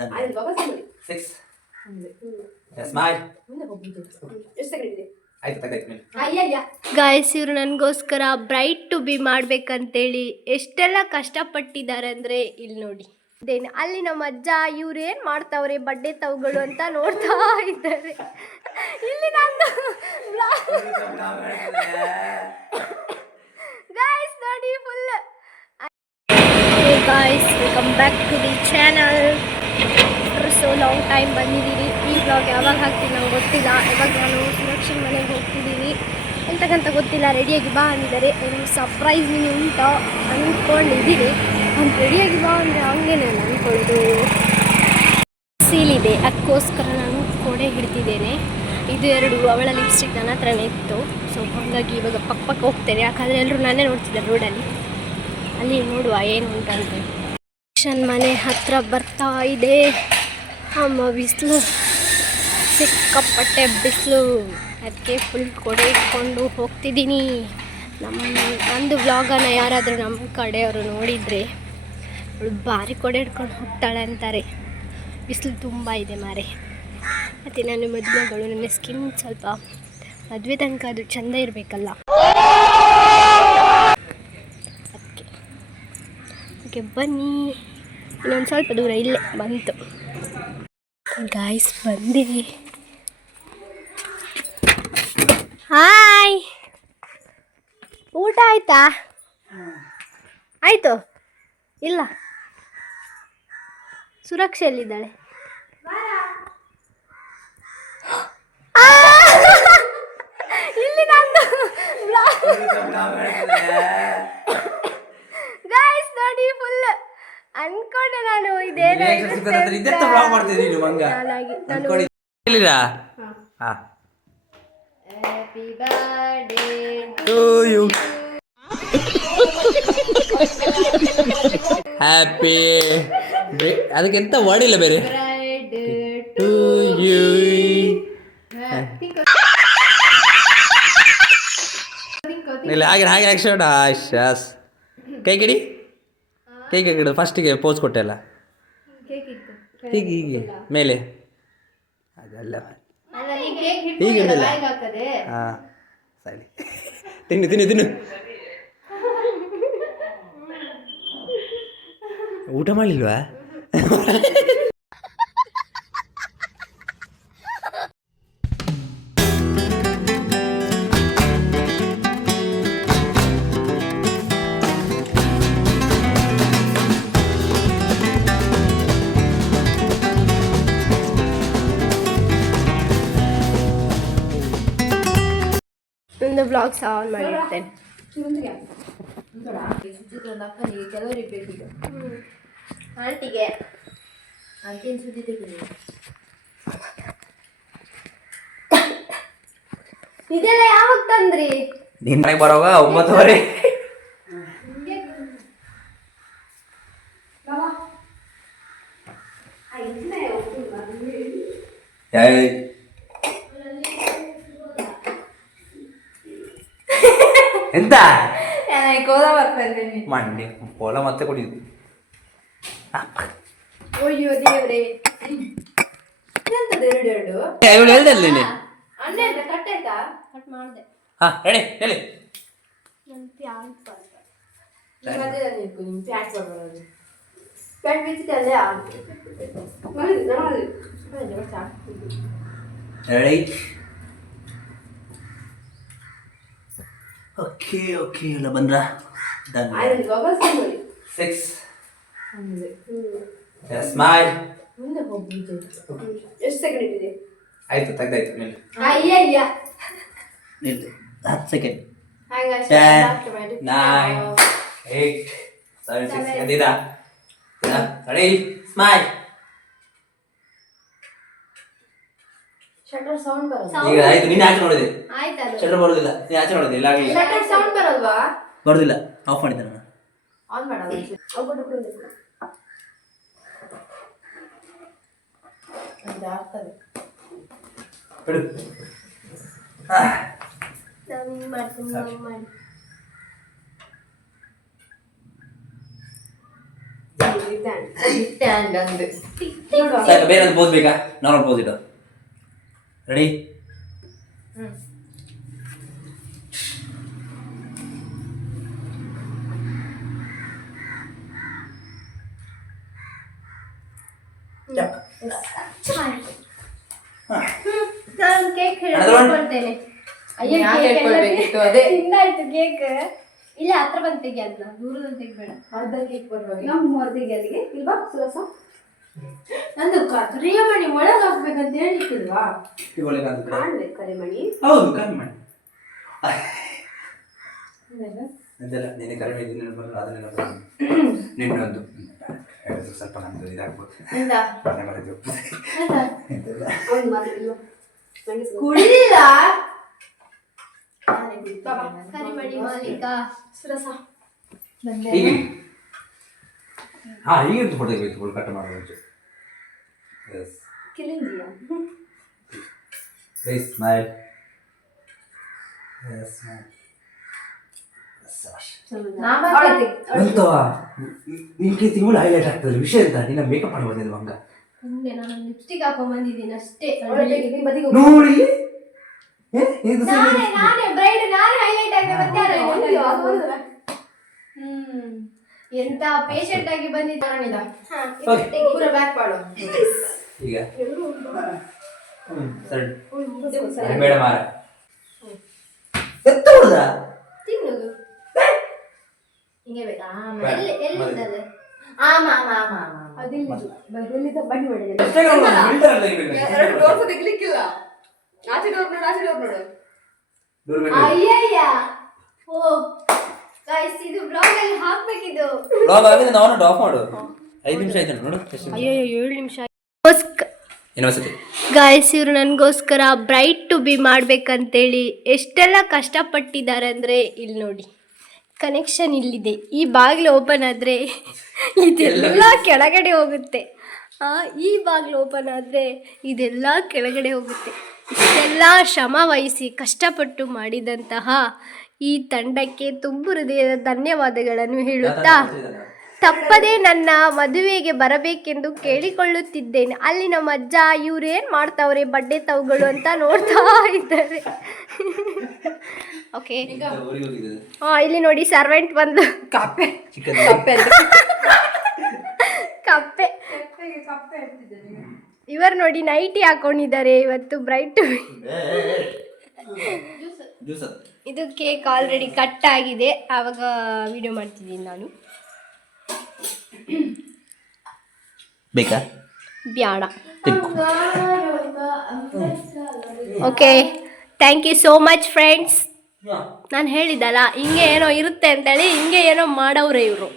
6 smile guys ಇವರು ನನಗೋಸ್ಕರ bright to B ಮಾಡ್ಬೇಕಂತೇಳಿ ಎಷ್ಟೆಲ್ಲ ಕಷ್ಟಪಟ್ಟಿದ್ದಾರೆ ಅಂದರೆ ಇಲ್ಲಿ ನೋಡಿ ಇದೇನು ಅಲ್ಲಿ ನಮ್ಮ ಅಜ್ಜ ಇವ್ರು ಏನು ಮಾಡ್ತಾವ್ರೆ ಬಡ್ಡೆ ತವುಗಳು ಅಂತ ನೋಡ್ತಾ ಇದ್ದಾರೆ. ಇಲ್ಲಿ ನಂದು ಗಾಯ್ಸ್ ನೋಡಿ full. Guys welcome back to the channel. So long time ಬಂದಿದ್ದೀವಿ. ಈ ಬ್ಲಾಗ್ ಯಾವಾಗ ಹಾಕ್ತೀನಿ ನಂಗೆ ಗೊತ್ತಿಲ್ಲ. ಯಾವಾಗ ನಾನು ಸುರಕ್ಷಿತ ಮನೆಗೆ ಹೋಗ್ತಿದ್ದೀನಿ ಎಂತಕ್ಕಂತ ಗೊತ್ತಿಲ್ಲ. ರೆಡಿಯಾಗಿ ಬಾ ಅಂದಿದ್ದಾರೆ. ಒಂದು ಸರ್ಪ್ರೈಸ್ ನೀನು ಉಂಟು ಅಂದ್ಕೊಂಡಿದ್ದೀನಿ. ಅವ್ನು ರೆಡಿಯಾಗಿ ಬಾ ಅಂದರೆ ಹಂಗೇನೆ ಅಂದ್ಕೊಳ್ಳೋದು ಸೀಲಿದೆ. ಅದಕ್ಕೋಸ್ಕರ ನಾನು ಕೊಡೆ ಹಿಡ್ತಿದ್ದೇನೆ. ಇದು 2 ಅವಳ ಲಿಪ್ಸ್ಟಿಕ್ ನನ್ನ ಹತ್ರನೇ ಇತ್ತು. ಸೊ ಹಾಗಾಗಿ ಇವಾಗ ಪಕ್ಕ ಹೋಗ್ತೇನೆ. ಯಾಕಂದರೆ ಎಲ್ಲರೂ ನಾನೇ ನೋಡ್ತಿದ್ದಾರೆ ರೋಡಲ್ಲಿ. ಅಲ್ಲಿ ನೋಡುವ ಏನು ಉಂಟಂತ. ಮನೆ ಹತ್ರ ಬರ್ತಾ ಇದೆ. ಅಮ್ಮ ಬಿಸಿಲು ಸಿಕ್ಕಾಪಟ್ಟೆ ಬಿಸಿಲು. ಅದಕ್ಕೆ ಫುಲ್ ಕೊಡೆ ಇಟ್ಕೊಂಡು ಹೋಗ್ತಿದ್ದೀನಿ. ನಂದು ವ್ಲಾಗನ್ನು ಯಾರಾದರೂ ನಮ್ಮ ಕಡೆಯವರು ನೋಡಿದರೆ ಅವಳು ಭಾರಿ ಕೊಡೆ ಇಟ್ಕೊಂಡು ಹೋಗ್ತಾಳೆ ಅಂತಾರೆ. ಬಿಸಿಲು ತುಂಬ ಇದೆ ಮಾರೆ. ಮತ್ತು ನನ್ನ ಮದುಮಗಳು ನನ್ನ ಸ್ಕಿನ್ ಸ್ವಲ್ಪ ಮದುವೆ ತನಕ ಅದು ಚೆಂದ ಇರಬೇಕಲ್ಲ, ಅದಕ್ಕೆ ಬನ್ನಿ. ಇನ್ನೊಂದು ಸ್ವಲ್ಪ ದೂರ ಇಲ್ಲೇ ಬಂತು. ಗಾಯ್ಸ್ ಬಂದೆ. ಹಾಯ್, ಊಟ ಆಯ್ತಾ? ಆಯಿತು. ಇಲ್ಲ, ಸುರಕ್ಷೆಯಲ್ಲಿದ್ದಾಳೆ. ಇಲ್ಲಿ ನಂದು ಗಾಯ್ಸ್ ನೋಡಿ ಫುಲ್ ಅನ್ಕೊಂಡೆ ನಾನು happy birthday to you. Happy ಅದಕ್ಕೆಂತ ಮಾಡಿಲ್ಲ ಬೇರೆ. To you. ಇಲ್ಲ ಹಾಗೆ ಹಾಗೆ ಆಕ್ಷನ್. ಶಾಸ್ ಕೈ ಕಿಡಿ, ಕೈ ಕಿಡು. ಫಸ್ಟಿಗೆ ಪೋಸ್ ಕೊಟ್ಟೆಲ್ಲ ಹೀಗೆ ಹೀಗೆ ಮೇಲೆ ಅದೆಲ್ಲ ಹೀಗೆ ಹಿಡಿದಿಲ್ಲ. ಹಾಂ ಸರಿ, ತಿನ್ನು ತಿನ್ನು ತಿನ್ನು. ಊಟ ಮಾಡಲಿಲ್ವಾ? ಒಂದು ಬ್ಲಾಗ್ಸ್ ಆನ್ ಮಾಡಿರ್ತೇನೆ. ಆಂಟಿಗೆ ಸುದ್ದಿ ತೆಗಿ. ಇದೆಲ್ಲ ಯಾವಾಗ ತಂದ್ರಿ? ನಿನ್ನ ಮನೆಗೆ ಬರೋವಾಗ 9:30. ಎಂತ ಕೋಲ ಬರ್ತೀನಿ ಮಂಡಿ ಕೋಲ ಮತ್ತೆ ಕುಡಿಯುದು. ಅಯ್ಯೋ ದೇವ್ರೆ, ಇವಳು ಹೇಳ್ದಲ್ಲಿ ಕಟ್ ಆಯ್ತಾ? ಕಟ್ ಮಾಡಿದೆ. ಹಾಂ ಹೇಳಿ ಹೇಳಿ. ಹೇಳಿ. ಓಕೆ ಓಕೆ ಎಲ್ಲ ಬಂದ್ರ? 6 ಸ್ಮೈಲ್. ಎಷ್ಟು ಸೆಕೆಂಡ್ ಇದೆ? ಆಯ್ತು, ತೆಗ್ದಾಯ್ತು. ನಿಲ್ಲಿ 10 ಸೆಕೆಂಡ್. 10 9 8 7 6 ಇದಾ ರೆಡಿ ಸ್ಮೈಲ್. ಶಟರ್ ಸೌಂಡ್ ಬರಲ್ಲ. ಈಗ ಆಯ್ತು. ನೀನು ಆಚೆ ನೋಡಿದೆ. ಆಯ್ತಾ? ಶಟರ್ ಬರೋದಿಲ್ಲ. ನೀನು ಆಚೆ ನೋಡಿದೆ. ಇಲ್ಲ ಆಗಲಿಲ್ಲ. ಶಟರ್ ಸೌಂಡ್ ಬರಲ್ವಾ? ಬರೋದಿಲ್ಲ. ಆಫ್ ಮಾಡಿದ್ದೆ ನಾನು. ಆನ್ ಮಾಡಲ್ಲ. ಅದು ಆಗ್ತದೆ. ಬಿಡು. ನಾನು ಮಾಡ್ತೀನಿ ಮಾಡಿ. ಸ್ಟ್ಯಾಂಡ್ ಅಂದು ಸಾಕು, ಬೇರೆ ಒಂದು ಪೋಸ್ ಬೇಕಾ? ನಾರ್ಮಲ್ ಪೋಸ್ ಇಡು. ರೆಡಿ? ನಾನು ಕೇಕ್ ಹೇಳ್ಕೊಳ್ತೇನೆ. ಅಯ್ಯೋ ಯಾಕೆ ಕೇಕ್ ಎಲ್ಲ ಹೇಳ್ಕೊಳ್ಬೇಕಿತ್ತು? ಅದೇ ತಿಂದಾಯ್ತು ಕೇಕ್. ಇಲ್ಲ ಹತ್ರ ಬಂದು ತೆಗಿ, ಅದನ್ನ ದೂರದಲ್ಲಿ ತೆಗಿಬೇಡ. ಅರ್ಧ ಕೇಕ್ ಬರುವಾಗ ನಮ್ಮ ಹೊರದಿಗೆ ಅಲ್ಲಿಗೆ ಇಲ್ವಾ ಸುರಸ ನಂದು ಕರಿಮಣಿ ಒಳಗೆ ಹಾಕ್ಬೇಕಂತ ಹೇಳಿಕ್ಕಿಲ್ವಾ? ಮಾಡ್ಬೇಕು ಕರಿಮಣಿ. ಹೌದು, ಕಮ್ಮಿ ಮಾಡಿ. ಅದೆಲ್ಲ ನಿನ್ನೆ ಕಡಿಮೆ ಇದ್ದೀನಿ ನೆನಪಲ್ಲ, ಅದನ್ನೆಲ್ಲ ನಿನ್ನೊಂದು ಸ್ವಲ್ಪ ನಮ್ದು ಇದಾಗ್ಬೋದು. ಮನೆ ಬರೋದು ಕುಡಿದಿಲ್ಲ ಕರಿಮಣಿ ಮಾಲೀಕ ಸುರಸ ಹೀಗೆ. ಹೀಗೆ ಫೋಟೋ ಕಟ್ ಮಾಡೋದು. ಎಸ್ ಕಿಲಿಂಜಿಯ ಪ್ಲೀಸ್ ಸ್ಮೈಲ್. Yes smile. ನಿನ್ಗೆ ತಿಂಗಳು ಹೈಲೈಟ್ ಆಗ್ತದೆ. ವಿಷಯ ಅಂತ ನಿನ್ನ ಮೇಕಪ್ ಮಾಡ್ಬೋದು ಹಂಗ. ಮುಂದೆ ನಾನು ಲಿಪ್ಸ್ಟಿಕ್ ಹಾಕೊಂಡ್ ಬಂದಿದ್ದೀನಿ ಅಷ್ಟೇ. ನೋಡಿ ನಾನೇ ಬ್ರೈಡ್, ನಾನೇ ಹೈಲೈಟ್ ಎಂತ ಪೇಷಂಟ್ ಆಗಿ ಬಂದಿದ್ದ. ಪೂರ ಬ್ಯಾಕ್ ಮಾಡು ಈಗ ಬೇಡ ಮಾರ ಎತ್ತ ಹುಡುಗ ತಿನ್ನುದು ಹಿಂಗೆ ಬೇಕಾ? ಎಲ್ಲಿದ್ದದೆ ಎರಡು ಡೋರ್ ತೆಗಿಲಿಕ್ಕಿಲ್ಲ. ಆಚೆ ಡೋರ್ ನೋಡು, ಆಚೆ ಡೋರ್ ನೋಡು. ಅಯ್ಯಯ್ಯ. ಓ ಗೈಸ್, ಇದು ಬ್ಲಾಗ್ ಅಲ್ಲಿ ಹಾಕ್ಬೇಕಿದು. ಬ್ಲಾಗ್ ಆಗಿದೆ, ನಾನು ಆಫ್ ಮಾಡು. 5 ನಿಮಿಷ ಆಯ್ತು ನೋಡು. ಅಯ್ಯಯ್ಯೋ 7 ನಿಮಿಷ. ಯೂನಿವರ್ಸಿಟಿ ಗಾಯ್ಸ್, ಇವರು ನನಗೋಸ್ಕರ ಬ್ರೈಟ್ ಟು ಬಿ ಮಾಡ್ಬೇಕಂತೇಳಿ ಎಷ್ಟೆಲ್ಲ ಕಷ್ಟಪಟ್ಟಿದ್ದಾರೆ ಅಂದರೆ ಇಲ್ಲಿ ನೋಡಿ, ಕನೆಕ್ಷನ್ ಇಲ್ಲಿದೆ. ಈ ಬಾಗಿಲು ಓಪನ್ ಆದರೆ ಇದೆಲ್ಲ ಕೆಳಗಡೆ ಹೋಗುತ್ತೆ. ಈ ಬಾಗಿಲು ಓಪನ್ ಆದರೆ ಇದೆಲ್ಲ ಕೆಳಗಡೆ ಹೋಗುತ್ತೆ. ಇಷ್ಟೆಲ್ಲ ಶ್ರಮ ವಹಿಸಿ ಕಷ್ಟಪಟ್ಟು ಮಾಡಿದಂತಹ ಈ ತಂಡಕ್ಕೆ ತುಂಬ ಹೃದಯದ ಧನ್ಯವಾದಗಳನ್ನು ಹೇಳುತ್ತಾ ತಪ್ಪದೇ ನನ್ನ ಮದುವೆಗೆ ಬರಬೇಕೆಂದು ಕೇಳಿಕೊಳ್ಳುತ್ತಿದ್ದೇನೆ. ಅಲ್ಲಿ ನಮ್ಮ ಅಜ್ಜ ಇವ್ರೇನು ಮಾಡ್ತಾವ್ರೆ ಬಡ್ಡೆ ತಾವುಗಳು ಅಂತ ನೋಡ್ತಾ ಇದ್ದಾರೆ. ಓಕೆ, ಇಲ್ಲಿ ನೋಡಿ ಸರ್ವೆಂಟ್ ಬಂದು ಕಪ್ಪೆ ಇವರು ನೋಡಿ ನೈಟಿ ಹಾಕೊಂಡಿದ್ದಾರೆ ಇವತ್ತು ಬ್ರೈಟ್. ಇದು ಕೇಕ್ ಆಲ್ರೆಡಿ ಕಟ್ ಆಗಿದೆ, ಆವಾಗ ವಿಡಿಯೋ ಮಾಡ್ತಿದ್ದೀನಿ ನಾನು. ಬೇಕಾ? ಬ್ಯಾಡ. Okay, thank you so much friends. ನಾನು ಹೇಳಿದ್ದಲ್ಲ ಹಿಂಗೆ ಏನೋ ಇರುತ್ತೆ ಅಂತೇಳಿ, ಹಿಂಗೆ ಏನೋ ಮಾಡವ್ರೆ ಇವರು.